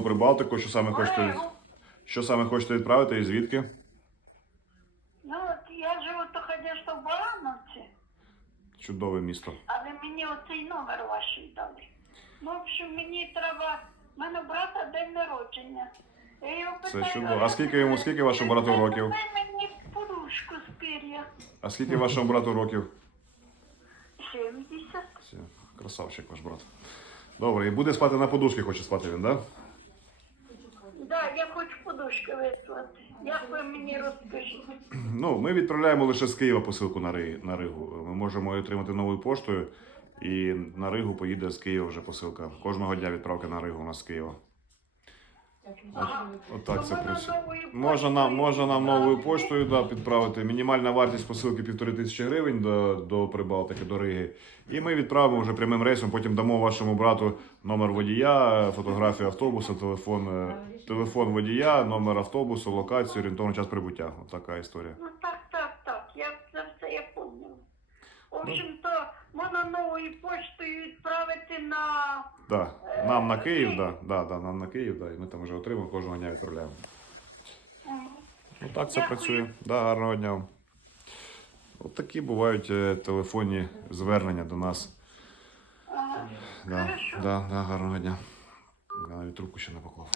Прибалтику, що саме хочете від... що саме хочете відправити і звідки? Ну от я живу то, звісно, в Барановці, Чудове місто. але мені оцей номер ваш дали. Ну, в общем, мені треба. У мене брата день народження. Я його Це питаю, чудово. А скільки йому, скільки вашому брату років? Дай мені подушку з пір'я. А скільки вашому брату років? 70. Все, красавчик ваш брат. Добре, і буде спати на подушці, хоче спати він, так? Да? Я хочу подушки вислати. Як ви мені розкажіть? Ну, ми відправляємо лише з Києва посилку на, Ри... на Ригу. Ми можемо отримати новою поштою, і на Ригу поїде з Києва вже посилка. Кожного дня відправка на Ригу у нас з Києва. Отак це працює. Можна можна нам новою поштою да, підправити. Мінімальна вартість посилки півтори тисячі гривень до, до Прибалтики, до Риги. І ми відправимо вже прямим рейсом. Потім дамо вашому брату номер водія, фотографію автобуса, телефон, е, телефон водія, номер автобусу, локацію, орієнтовний час прибуття. Отака історія. Ну так, так, так. Я це все я поняла. В общем-то, можна новою поштою відправити на. Да. Нам на Київ, да, да, да, нам на Київ, да, і ми там вже отримуємо, кожного дня відправляємо. Ну так це працює. Да, гарного дня. От такі бувають е, телефонні звернення до нас. Да, да, да, гарного дня. Я навіть трубку ще не поклав.